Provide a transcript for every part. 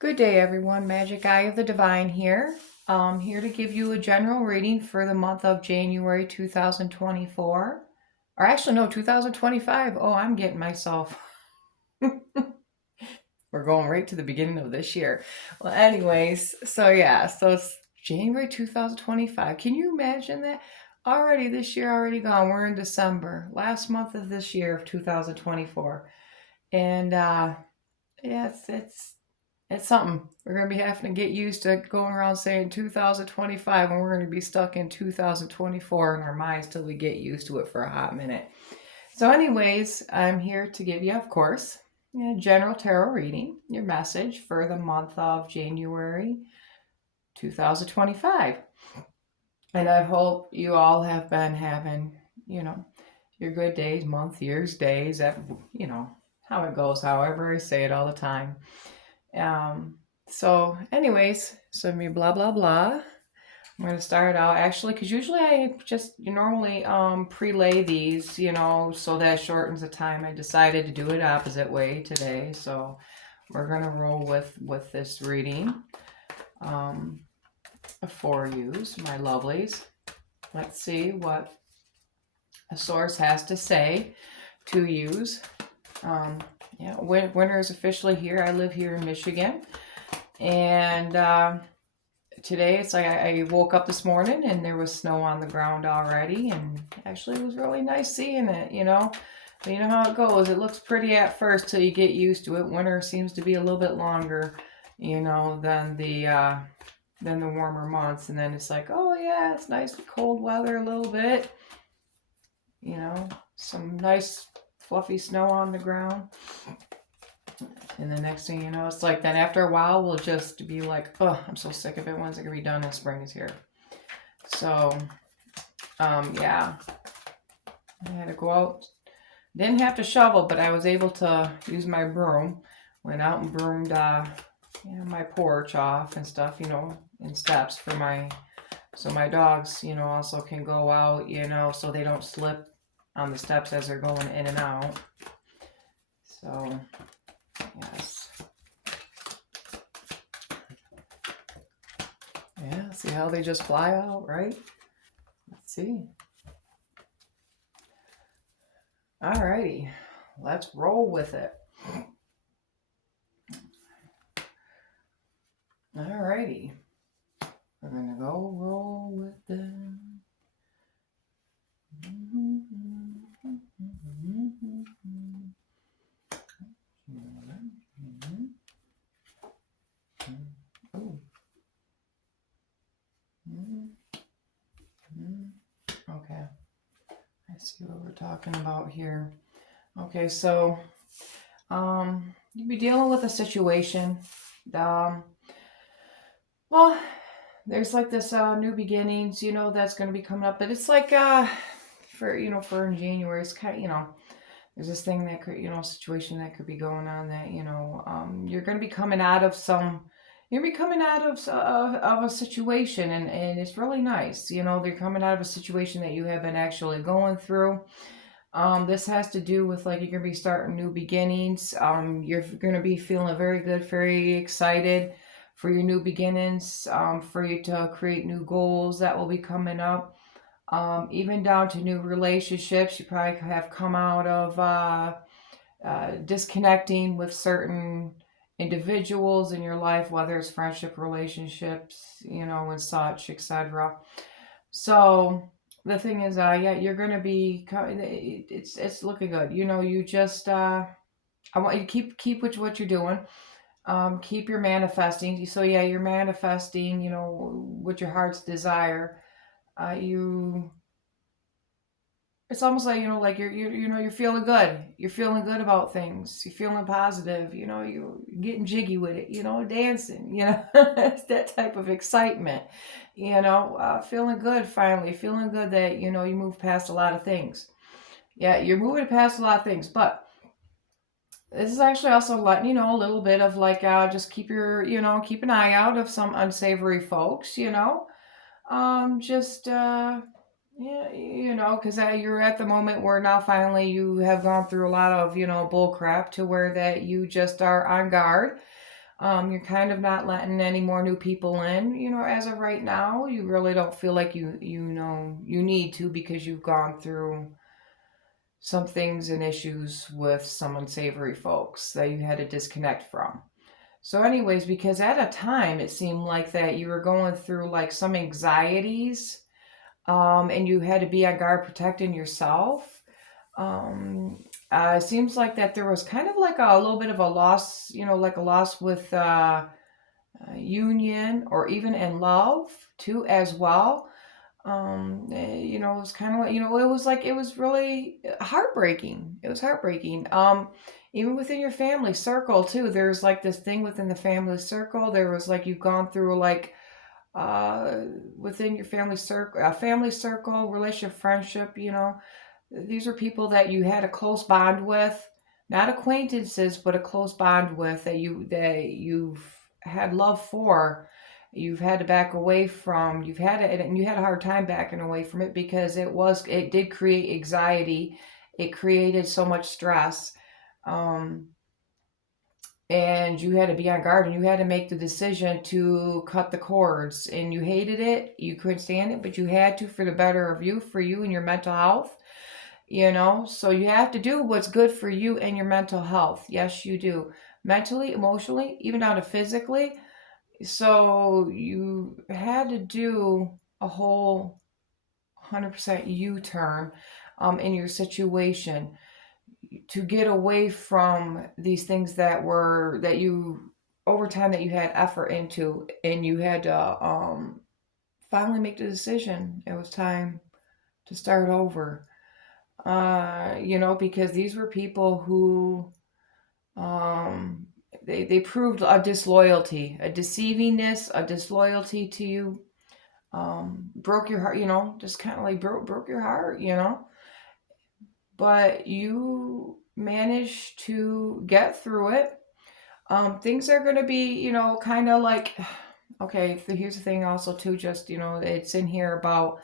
Good day, everyone. Magic Eye of the Divine here. Here to give you a general reading for the month of January 2024. Or actually, no, 2025. Oh, I'm getting myself. We're going right to the beginning of this year. Well, anyways, so it's January 2025. Can you imagine that? Already this year, already gone. We're in December, last month of this year of 2024. And yeah, it's something. We're going to be having to get used to going around saying 2025 and we're going to be stuck in 2024 in our minds till we get used to it for a hot minute. So, anyways, I'm here to give you, of course, a general tarot reading, your message for the month of January 2025. And I hope you all have been having, your good days, month, years, days, how it goes, however I say it all the time. Um, so me blah blah blah. I'm gonna start out actually because usually I just normally prelay these, so that shortens the time. I decided to do it opposite way today, so we're gonna roll with this reading for yous, my lovelies. Let's see what a source has to say to yous. Yeah, winter is officially here. I live here in Michigan. And today it's like I woke up this morning and there was snow on the ground already, and actually it was really nice seeing it. But you know how it goes. It looks pretty at first till you get used to it. Winter seems to be a little bit longer, than the warmer months, and then it's like, oh yeah, it's nice cold weather a little bit. Some nice fluffy snow on the ground. And the next thing you know, it's like then after a while, we'll just be like, oh, I'm so sick of it. When's it going to be done? And spring is here. So, yeah. I had to go out. Didn't have to shovel, but I was able to use my broom. Went out and broomed my porch off and stuff, in steps for so my dogs, also can go out, so they don't slip on the steps as they're going in and out. So, yes. Yeah, see how they just fly out, right? Let's see. Alrighty, let's roll with it. Alrighty, we're gonna go roll with them. Okay, I see what we're talking about here. Okay, so you'll be dealing with a situation. Well, there's like this new beginnings, that's going to be coming up, but it's like for in January, it's kind of there's this thing that could situation that could be going on that you're going to be coming out of of a situation, and it's really nice. They're coming out of a situation that you have been actually going through. This has to do with like you're gonna be starting new beginnings. You're gonna be feeling very good, very excited for your new beginnings. For you to create new goals that will be coming up. Even down to new relationships. You probably have come out of disconnecting with certain individuals in your life, whether it's friendship, relationships, and such, etc. So the thing is, yeah, you're gonna be. It's looking good. You just. I want you to keep what you're doing. Keep your manifesting. So yeah, you're manifesting. What your heart's desire. You. It's almost like like you're feeling good. You're feeling good about things. You're feeling positive. You're getting jiggy with it. Dancing. It's that type of excitement. Feeling good finally. Feeling good that you move past a lot of things. Yeah, you're moving past a lot of things, but this is actually also letting a little bit of like just keep keep an eye out of some unsavory folks. Just yeah, because you're at the moment where now finally you have gone through a lot of bull crap to where that you just are on guard. You're kind of not letting any more new people in, as of right now. You really don't feel like you need to, because you've gone through some things and issues with some unsavory folks that you had to disconnect from. So, anyways, because at a time it seemed like that you were going through like some anxieties, and you had to be on guard protecting yourself. Um, it seems like that there was kind of like a little bit of a loss, like a loss with union, or even in love too, as well. It was kind of like, it was really heartbreaking. It was heartbreaking. Even within your family circle too, there's like this thing within the family circle. There was like, you've gone through like, uh, within your family circle, relationship, friendship, these are people that you had a close bond with, not acquaintances, but a close bond with, that you've had love for. You've had to back away from. And you had a hard time backing away from it, because it did create anxiety. It created so much stress. Um, and you had to be on guard, and you had to make the decision to cut the cords, and you hated it, you couldn't stand it, but you had to, for the better of you, for you and your mental health. So you have to do what's good for you and your mental health. Yes, you do. Mentally, emotionally, even down to physically. So you had to do a whole 100% U-turn in your situation, to get away from these things that you, over time, that you had effort into, and you had to finally make the decision. It was time to start over. Because these were people who, um, they proved a disloyalty, a deceivingness, a disloyalty to you, broke your heart, just kind of like broke your heart, but you managed to get through it. Things are going to be, kind of like, okay, here's the thing also too, just, it's in here about,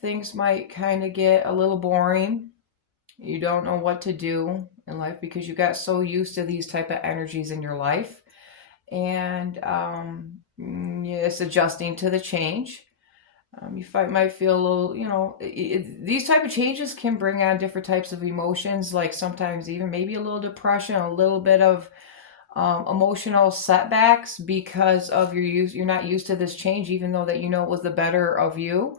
things might kind of get a little boring. You don't know what to do in life, because you got so used to these type of energies in your life. And yeah, it's adjusting to the change. Might feel a little, these type of changes can bring on different types of emotions, like sometimes even maybe a little depression, a little bit of emotional setbacks, because of you're not used to this change, even though that it was the better of you.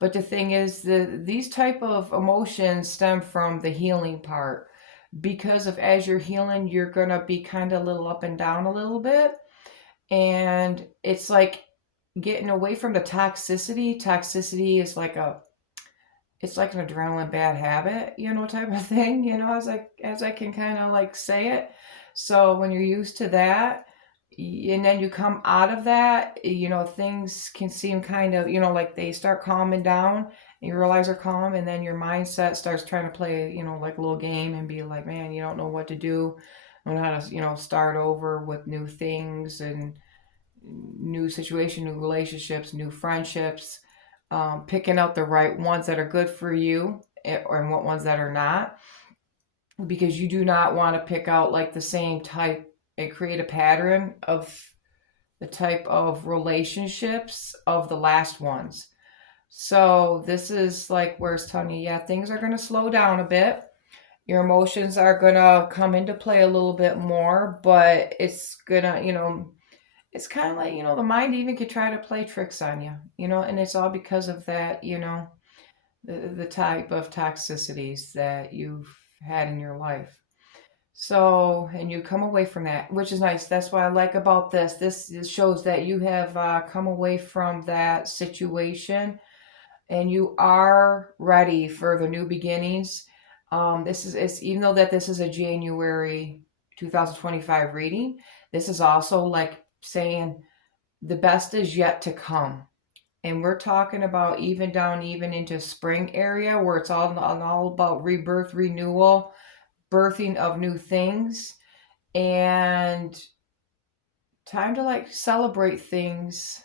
But the thing is, these type of emotions stem from the healing part, because of, as you're healing, you're gonna be kind of a little up and down a little bit, and it's like getting away from the toxicity. Toxicity is like it's like an adrenaline bad habit, type of thing, as I can kind of like say it. So when you're used to that, and then you come out of that, things can seem kind of, like they start calming down, and you realize they're calm, and then your mindset starts trying to play, like a little game, and be like, man, you don't know what to do, don't know how to, start over with new things, and new situation, new relationships, new friendships, picking out the right ones that are good for you, and what ones that are not, because you do not want to pick out like the same type and create a pattern of the type of relationships of the last ones. So this is like where it's telling you, yeah, things are going to slow down a bit. Your emotions are going to come into play a little bit more, but it's going to, it's kind of like, the mind even could try to play tricks on you, and it's all because of that, the type of toxicities that you've had in your life. So, and you come away from that, which is nice. That's what I like about this. This shows that you have come away from that situation, and you are ready for the new beginnings. It's, even though that this is a January 2025 reading, this is also like saying the best is yet to come. And we're talking about even into spring area, where it's all about rebirth, renewal, birthing of new things, and time to like celebrate things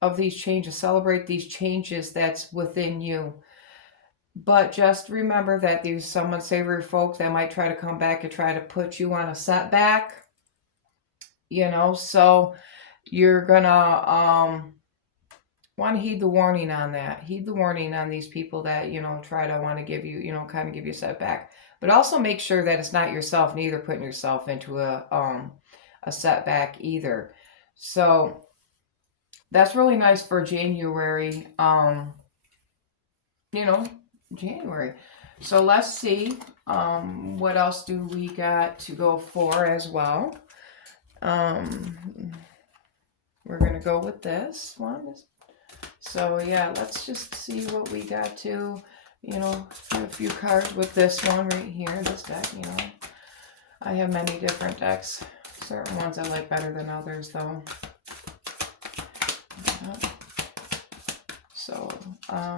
of these changes, celebrate these changes that's within you. But just remember that there's some unsavory folks that might try to come back and try to put you on a setback. So you're gonna want to heed the warning on that. Heed the warning on these people that, try to want to give you, kind of give you a setback. But also make sure that it's not yourself, neither putting yourself into a setback either. So that's really nice for January. You know, January. So let's see. What else do we got to go for as well? We're gonna go with this one. So yeah, let's just see what we got to, a few cards with this one right here, this deck, I have many different decks. Certain ones I like better than others though. So,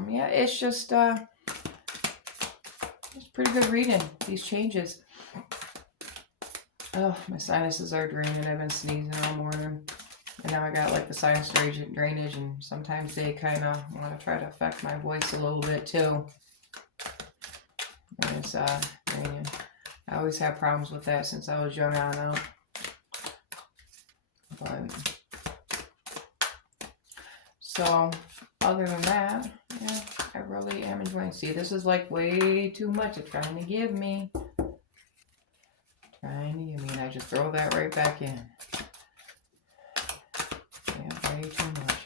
yeah, it's just, it's pretty good reading, these changes. Oh, my sinuses are draining. I've been sneezing all morning. And now I got like the sinus drainage, and sometimes they kind of want to try to affect my voice a little bit too. And it's draining. I always have problems with that since I was young on out. But so other than that, yeah, I really am enjoying. See, this is like way too much. It's trying to give me. And I just throw that right back in. Yeah, way too much.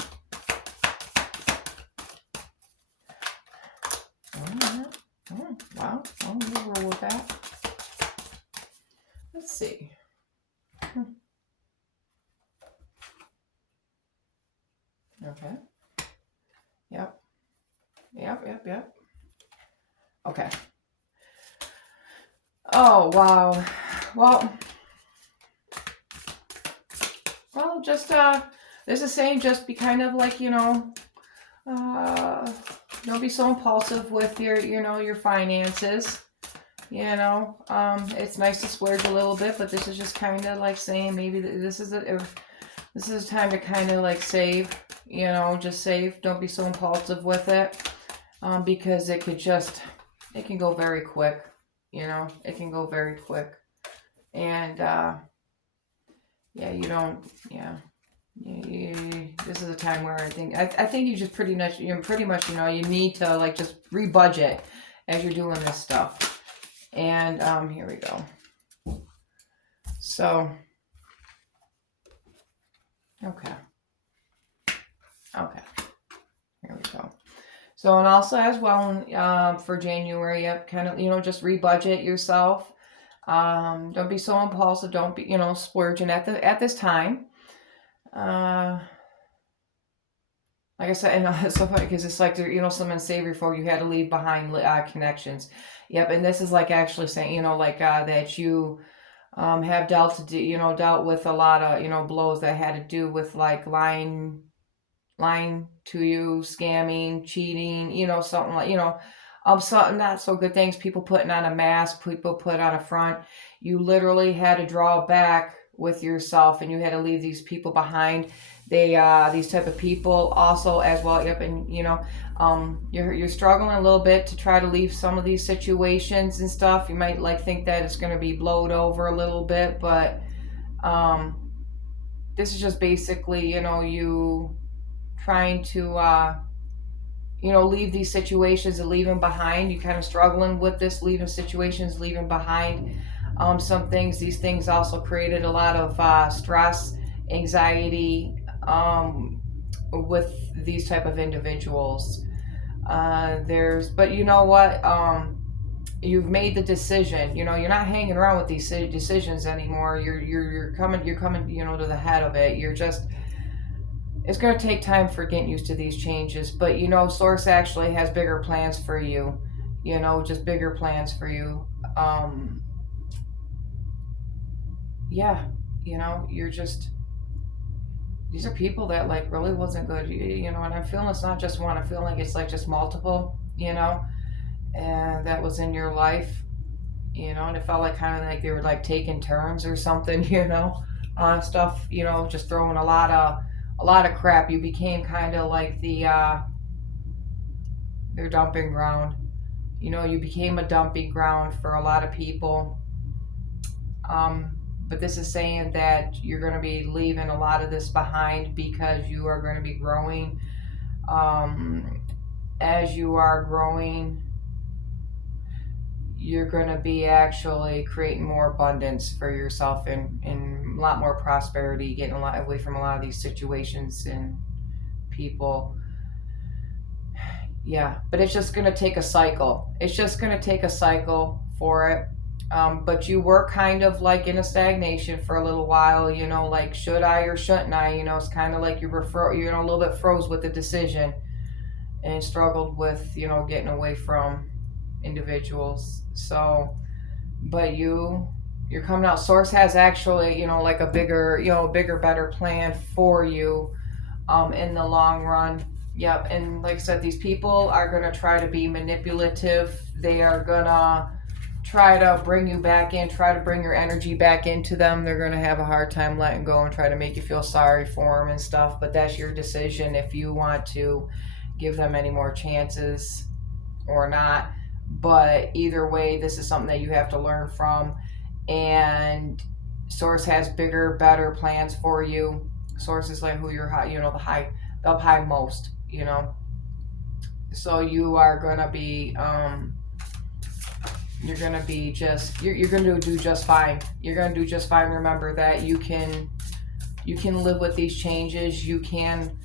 Oh, wow. Oh, we'll roll with that. Let's see. Okay. Yep. Okay. Oh, wow. Well, just, there's a saying, just be kind of like, don't be so impulsive with your finances. It's nice to splurge a little bit, but this is just kind of like saying maybe this is a time to kind of like save, just save. Don't be so impulsive with it, because it can go very quick. It can go very quick, and this is a time where I think you just pretty much you need to like just rebudget as you're doing this stuff. And here we go. So okay, here we go. So, and also as well, for January, kind of, just rebudget yourself. Don't be so impulsive. Don't be, splurging at this time. Like I said, and it's so funny because it's like, someone saved before you had to leave behind connections. Yep, and this is like actually saying, that you have dealt with a lot of, blows that had to do with like lying to you, scamming, cheating, something like, something not so good things, people putting on a mask, people put on a front. You literally had to draw back with yourself, and you had to leave these people behind. These type of people also as well. Yep, and you're struggling a little bit to try to leave some of these situations and stuff. You might like think that it's going to be blowed over a little bit, but this is just basically, you trying to leave these situations and leave them behind. You kind of struggling with this, leaving situations, leaving behind some things. These things also created a lot of stress, anxiety with these type of individuals. But you know what? You've made the decision. You're not hanging around with these decisions anymore. You're coming, to the head of it. It's going to take time for getting used to these changes, but Source actually has bigger plans for you, just bigger plans for you. You're just, these are people that like really wasn't good, and I'm feeling it's not just one, I feel like it's like just multiple, and that was in your life, and it felt like kind of like they were like taking turns or something, on stuff, just throwing a lot of crap. You became kind of like their dumping ground. You became a dumping ground for a lot of people. but this is saying that you're going to be leaving a lot of this behind because you are going to be growing. As you are growing, you're going to be actually creating more abundance for yourself, and a lot more prosperity, getting a lot away from a lot of these situations and people. Yeah, but it's just going to take a cycle. It's just going to take a cycle for it. But you were kind of like in a stagnation for a little while, like should I or shouldn't I? It's kind of like you were, a little bit froze with the decision and struggled with, getting away from individuals. So, but you're coming out. Source has actually, like a bigger, better plan for you, in the long run. Yep, and like I said, these people are gonna try to be manipulative. They are gonna try to bring you back in, try to bring your energy back into them. They're gonna have a hard time letting go and try to make you feel sorry for them and stuff. But that's your decision if you want to give them any more chances or not. But either way, this is something that you have to learn from. And Source has bigger, better plans for you. Source is like who you're high, the high most, So you are gonna be, you're gonna be just, you're gonna do just fine. You're gonna do just fine. Remember that you can live with these changes. You can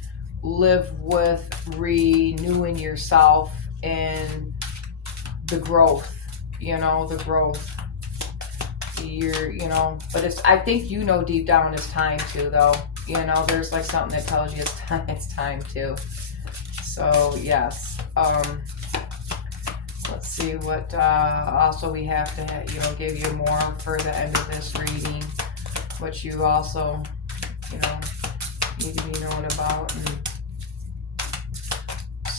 live with renewing yourself and the growth, the growth. But I think deep down it's time to, though. There's like something that tells you it's time to. So yes. Let's see what also we have to give you more for the end of this reading, what you also need to be known about. And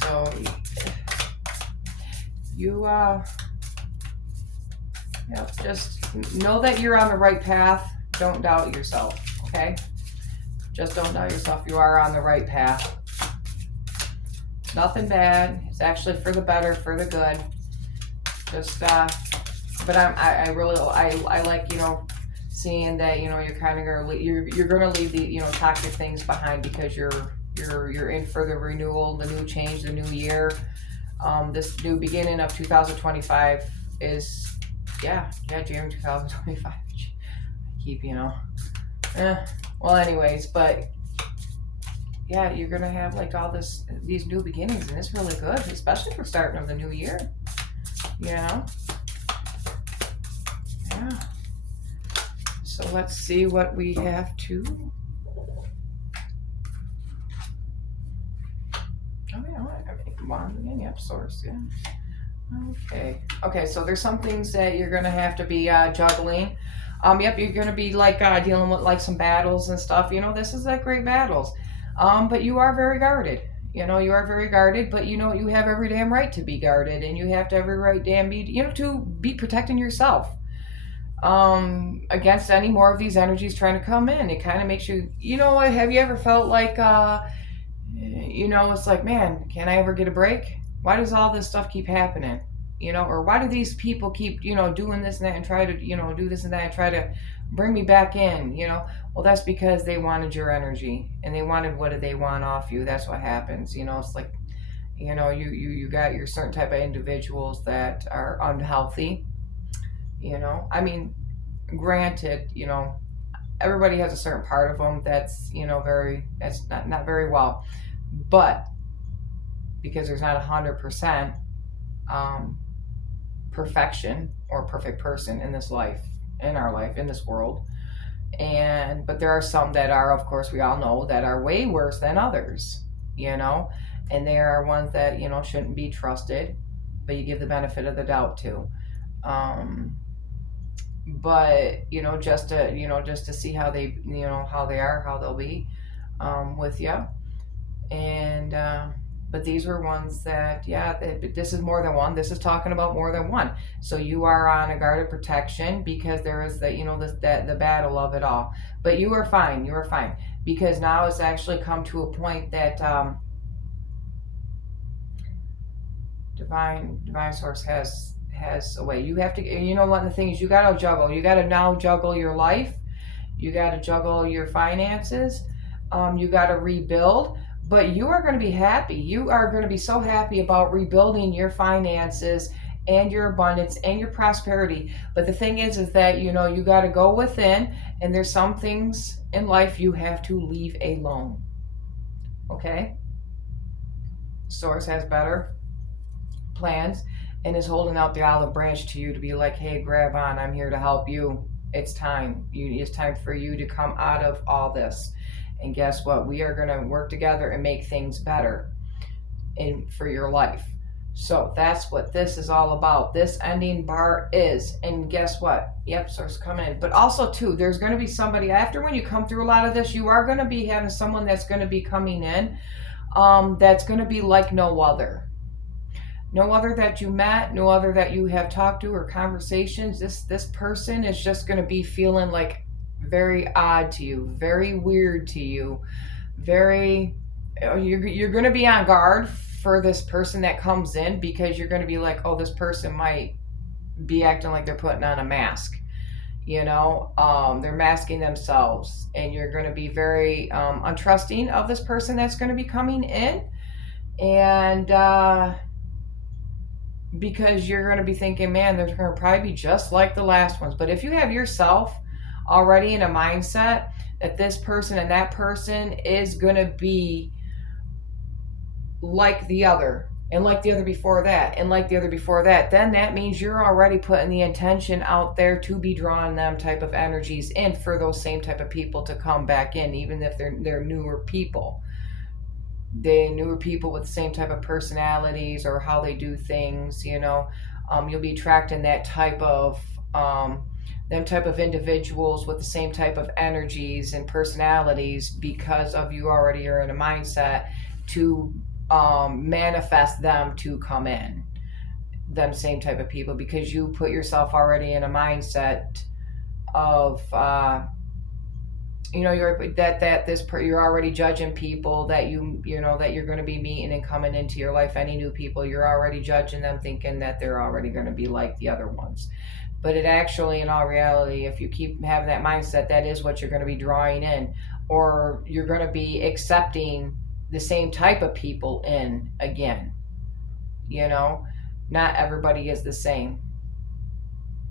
so you just know that you're on the right path. Don't doubt yourself, okay? Just don't doubt yourself. You are on the right path. Nothing bad. It's actually for the better, for the good. Just but I really like seeing that you're kind of gonna you're gonna leave the toxic things behind, because you're in for the renewal, the new change, the new year. This new beginning of 2025 is January 2025. I keep well, anyways, but yeah, you're gonna have like all these new beginnings, and it's really good, especially for starting of the new year. Yeah. So let's see what we have to. Wand again. Yep, Source. Yeah. Okay. So there's some things that you're gonna have to be juggling. Yep, you're gonna be like dealing with like some battles and stuff. This is like great battles. But you are very guarded. You are very guarded, but you have every damn right to be guarded, and you have to every right damn to be protecting yourself against any more of these energies trying to come in. It kind of makes you, have you ever felt like, it's like, man, can I ever get a break? Why does all this stuff keep happening? Or why do these people keep, doing this and that and try to, do this and that and try to bring me back in, Well, that's because they wanted your energy, and they wanted, what did they want off you? That's what happens. It's like, you got your certain type of individuals that are unhealthy. I mean, granted, everybody has a certain part of them that's, that's not very well, but because there's not 100% perfection or perfect person in this life, in our life, in this world. But there are some that are, of course, we all know, that are way worse than others, and there are ones that, shouldn't be trusted, but you give the benefit of the doubt to. But, just to see how they, how they are, how they'll be, with you. And, but these were ones that, this is more than one. This is talking about more than one. So you are on a guarded protection, because there is the battle of it all. But you are fine. You are fine, because now it's actually come to a point that divine Source has a way. You have to, the thing is, you got to juggle. You got to now juggle your life You got to juggle your finances. You got to rebuild. But you are going to be happy. You are going to be so happy about rebuilding your finances and your abundance and your prosperity. But the thing is that, you know, you got to go within, and there's some things in life you have to leave alone. Okay? Source has better plans and is holding out the olive branch to you to be like, hey, grab on. I'm here to help you. It's time. It's time for you to come out of all this. And guess what? We are going to work together and make things better for your life. So that's what this is all about. This ending bar is. And guess what? Yep, source coming in. But also, too, there's going to be somebody, after when you come through a lot of this, you are going to be having someone that's going to be coming in that's going to be like no other. No other that you met, no other that you have talked to or conversations. This person is just going to be feeling like very odd to you, very weird to you, very, you're going to be on guard for this person that comes in, because you're going to be like, oh, this person might be acting like they're putting on a mask. You know, they're masking themselves, and you're going to be very untrusting of this person that's going to be coming in. And because you're going to be thinking, man, they're going to probably be just like the last ones. But if you have yourself already in a mindset that this person and that person is going to be like the other, and like the other before that, and like the other before that, then that means you're already putting the intention out there to be drawing them type of energies in for those same type of people to come back in, even if they're newer people. They newer people with the same type of personalities or how they do things, you know. You'll be attracting that type of them type of individuals with the same type of energies and personalities, because of you already are in a mindset to manifest them to come in, them same type of people, because you put yourself already in a mindset of you know, you're already judging people that you know that you're going to be meeting and coming into your life. Any new people, you're already judging them, thinking that they're already going to be like the other ones. But it actually, in all reality, if you keep having that mindset, that is what you're going to be drawing in, or you're going to be accepting the same type of people in again. You know, not everybody is the same.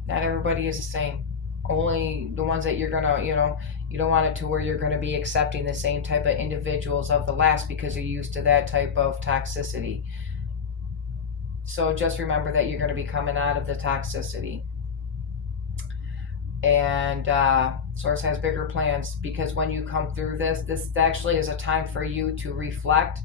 Not everybody is the same. Only the ones that you're going to, you know, you don't want it to where you're going to be accepting the same type of individuals of the last, because you're used to that type of toxicity. So just remember that you're going to be coming out of the toxicity. And Source has bigger plans, because when you come through this actually is a time for you to reflect,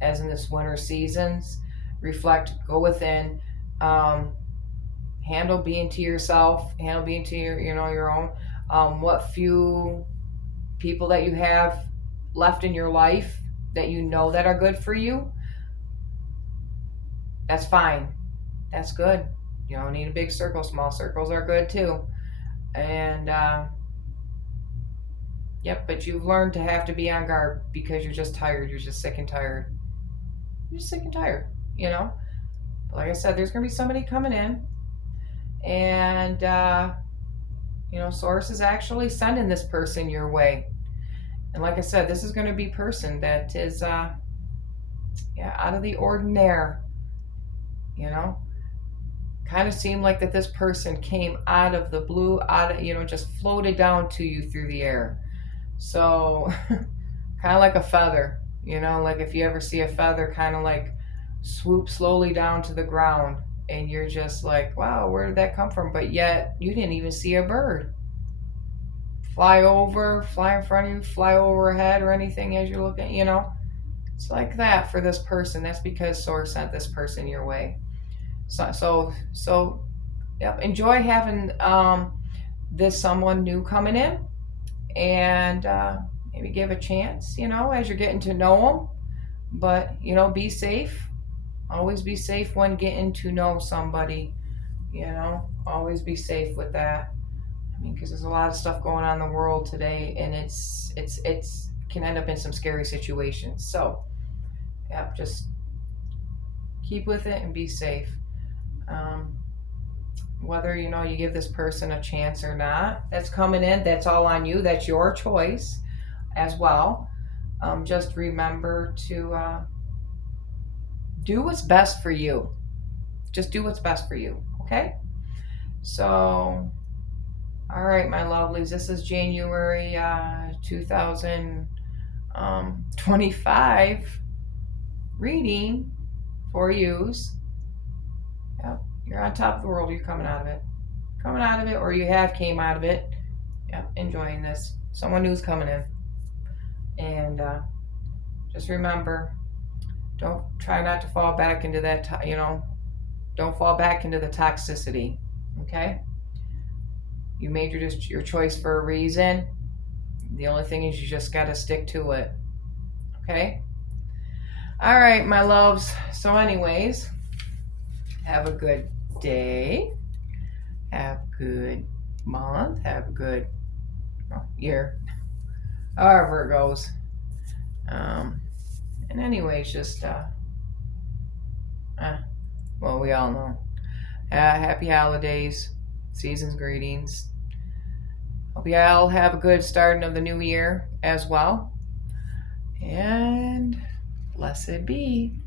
as in this winter seasons. Reflect, go within, handle being to yourself, handle being to your own. What few people that you have left in your life that you know that are good for you, that's fine. That's good. You don't need a big circle. Small circles are good too. And yep, but you've learned to have to be on guard, because you're just tired. You're just sick and tired. You're just sick and tired, you know. But like I said, there's going to be somebody coming in, and you know, Source is actually sending this person your way. And like I said, this is going to be a person that is out of the ordinary, you know. Kind of seemed like that this person came out of the blue, out of, you know, just floated down to you through the air. So kind of like a feather, you know, like if you ever see a feather kind of like swoop slowly down to the ground, and you're just like, wow, where did that come from? But yet you didn't even see a bird fly over, fly in front of you, fly overhead or anything as you're looking, you know. It's like that for this person. That's because Source sent this person your way. So yep, enjoy having this someone new coming in, and maybe give a chance, you know, as you're getting to know them. But, you know, be safe. Always be safe when getting to know somebody, you know. Always be safe with that. I mean, because there's a lot of stuff going on in the world today, and it's can end up in some scary situations. So, yeah, just keep with it and be safe. whether you give this person a chance or not. That's coming in. That's all on you. That's your choice as well. Just remember to do what's best for you. Just do what's best for you. Okay. So, all right, my lovelies. This is January 2025 reading for yous. Yep, you're on top of the world. You're coming out of it. Coming out of it, or you have came out of it. Yep, enjoying this. Someone new's coming in. And just remember, don't try not to fall back into that, don't fall back into the toxicity. Okay? You made your choice for a reason. The only thing is you just got to stick to it. Okay? All right, my loves. So, anyways, have a good day. Have a good month. Have a good year. However it goes. And anyways, just, well, we all know. Happy holidays. Season's greetings. Hope you all have a good starting of the new year as well. And blessed be.